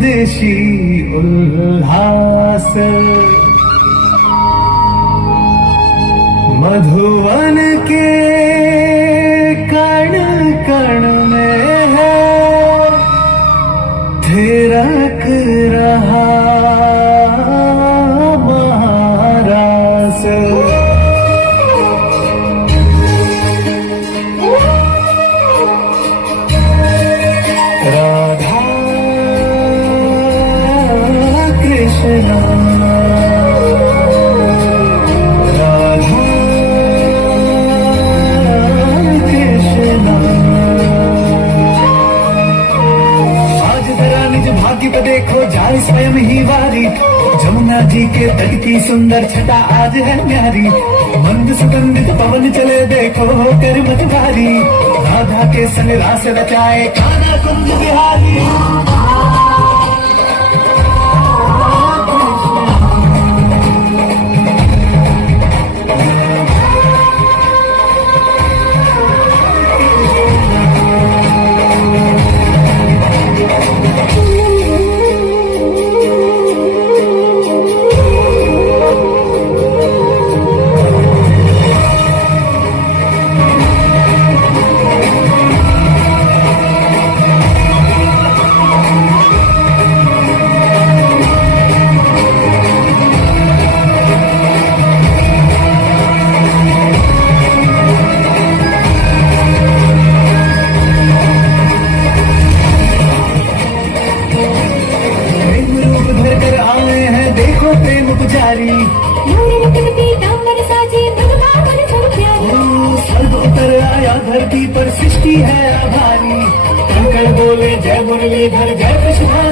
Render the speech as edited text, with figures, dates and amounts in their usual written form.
देशी उल्लास मधुवन के कण कण में है थिरक रहा महारास। राधा कृष्णा राधा कृष्णा। आज जरा निज भाग्य पे देखो जाए स्वयं ही वारी, जमुना जी के तट की सुंदर छटा आज है न्यारी। मंद सुगंधित पवन चले देखो कर मतवारी, राधा के संग रास रचाए कान्हा कुंज बिहारी। प्रेम पुजारी स्वर्ग उतर आया धरती पर सृष्टि है आभारी। कंकड़ बोले जय मुरलीधर जय कृष्ण।